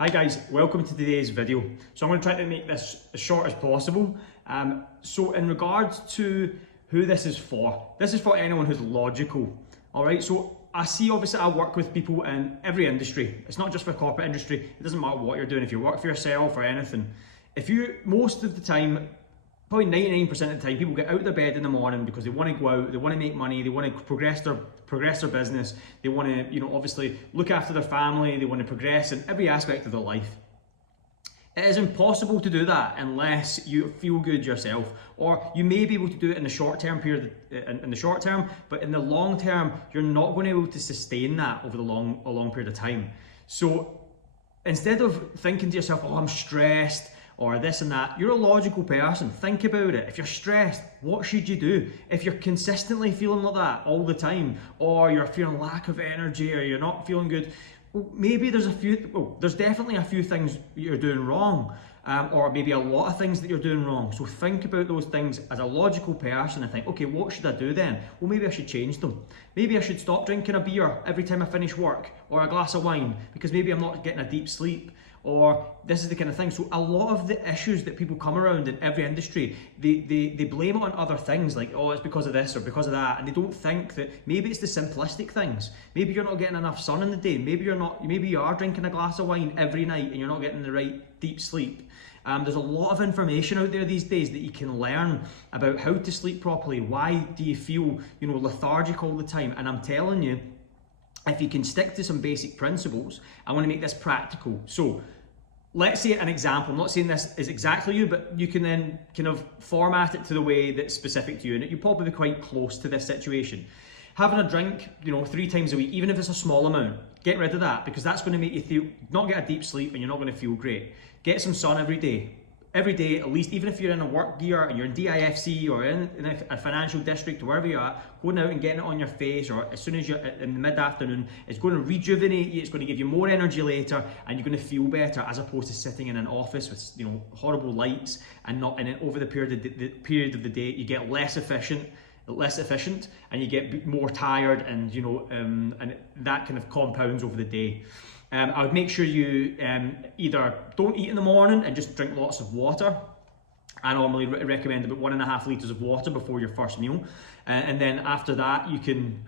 Hi guys, welcome to today's video. So I'm going to try to make this as short as possible. So in regards to who this is for anyone who's logical. Alright, so I see, obviously I work with people in every industry. It's not just for corporate industry. It doesn't matter what you're doing. If you work for yourself or anything. Most of the time, probably 99% of the time, people get out of their bed in the morning because they want to go out, they want to make money, they want to progress their business, they want to, obviously look after their family, they want to progress in every aspect of their life. It is impossible to do that unless you feel good yourself, or you may be able to do it in the short term but in the long term, you're not going to be able to sustain that over a long period of time. So instead of thinking to yourself, oh, I'm stressed, or this and that, you're a logical person. Think about it. If you're stressed, what should you do? If you're consistently feeling like that all the time, or you're feeling lack of energy, or you're not feeling good, well, maybe there's definitely a few things you're doing wrong, or maybe a lot of things that you're doing wrong. So think about those things as a logical person and think, okay, what should I do then? Well, maybe I should change them. Maybe I should stop drinking a beer every time I finish work, or a glass of wine, because maybe I'm not getting a deep sleep. Or this is the kind of thing. So a lot of the issues that people come around in every industry, they blame it on other things, like, oh, it's because of this or because of that, and they don't think that maybe it's the simplistic things. Maybe you're not getting enough sun in the day. Maybe you are drinking a glass of wine every night and you're not getting the right deep sleep. There's a lot of information out there these days that you can learn about how to sleep properly. Why do you feel, lethargic all the time? And I'm telling you, if you can stick to some basic principles, I want to make this practical. So let's say an example. I'm not saying this is exactly you, but you can then kind of format it to the way that's specific to you, and you'll probably be quite close to this situation. Having a drink, 3 times a week, even if it's a small amount, get rid of that, because that's going to make you not get a deep sleep and you're not going to feel great. Get some sun every day. Every day, at least, even if you're in a work gear and you're in DIFC or in a financial district or wherever you're at, going out and getting it on your face, or as soon as you're in the mid-afternoon, it's going to rejuvenate you, it's going to give you more energy later, and you're going to feel better, as opposed to sitting in an office with horrible lights, and over the period of the day, you get less efficient, and you get more tired, and and that kind of compounds over the day. I would make sure you either don't eat in the morning and just drink lots of water. I normally recommend about 1.5 litres of water before your first meal, and then after that you can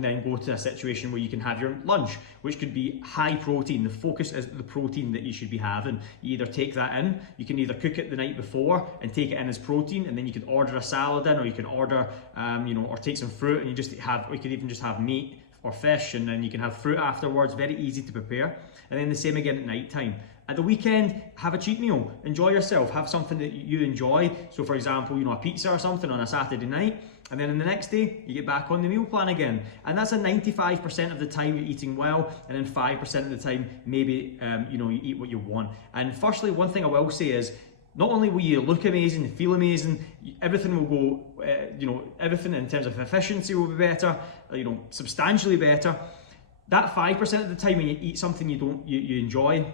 then go to a situation where you can have your lunch, which could be high protein. The focus is the protein that you should be having. You either take that in, you can either cook it the night before and take it in as protein, and then you can order a salad in, or you can order or take some fruit, and you could even just have meat or fish, and then you can have fruit afterwards. Very easy to prepare. And then the same again at night time. At the weekend, have a cheat meal, enjoy yourself, have something that you enjoy. So for example, a pizza or something on a Saturday night, and then the next day you get back on the meal plan again. And that's a 95% of the time you're eating well, and then 5% of the time maybe you eat what you want. And firstly, one thing I will say is, not only will you look amazing, feel amazing, everything will go, everything in terms of efficiency will be better, substantially better. That 5% of the time when you eat something you enjoy,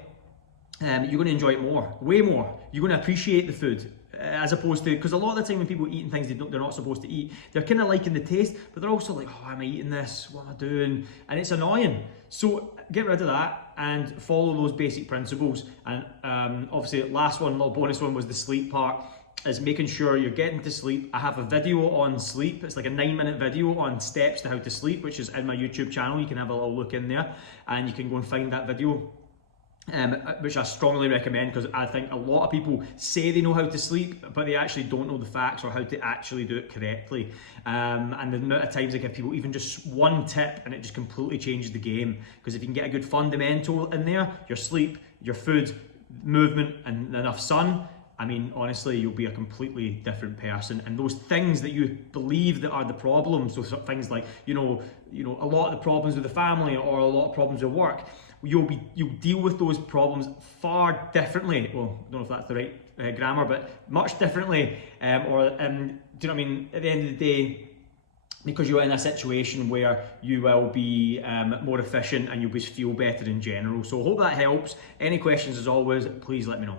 you're going to enjoy it more, way more. You're going to appreciate the food, as opposed to, because a lot of the time when people are eating things they're not supposed to eat, they're kind of liking the taste, but they're also like, oh, am I eating this? What am I doing? And it's annoying. So get rid of that and follow those basic principles. And obviously, last one, little bonus one, was the sleep part, is making sure you're getting to sleep. I have a video on sleep. It's like a 9-minute video on steps to how to sleep, which is in my YouTube channel. You can have a little look in there, and you can go and find that video. Which I strongly recommend, because I think a lot of people say they know how to sleep, but they actually don't know the facts or how to actually do it correctly. And the amount of times I give people even just one tip, and it just completely changes the game. Because if you can get a good fundamental in there, your sleep, your food, movement, and enough sun, I mean, honestly, you'll be a completely different person. And those things that you believe that are the problems, so things like, a lot of the problems with the family, or a lot of problems with work, you'll deal with those problems far differently. Well, I don't know if that's the right grammar, but much differently. Do you know what I mean? At the end of the day, because you're in a situation where you will be more efficient, and you'll just feel better in general. So I hope that helps. Any questions, as always, please let me know.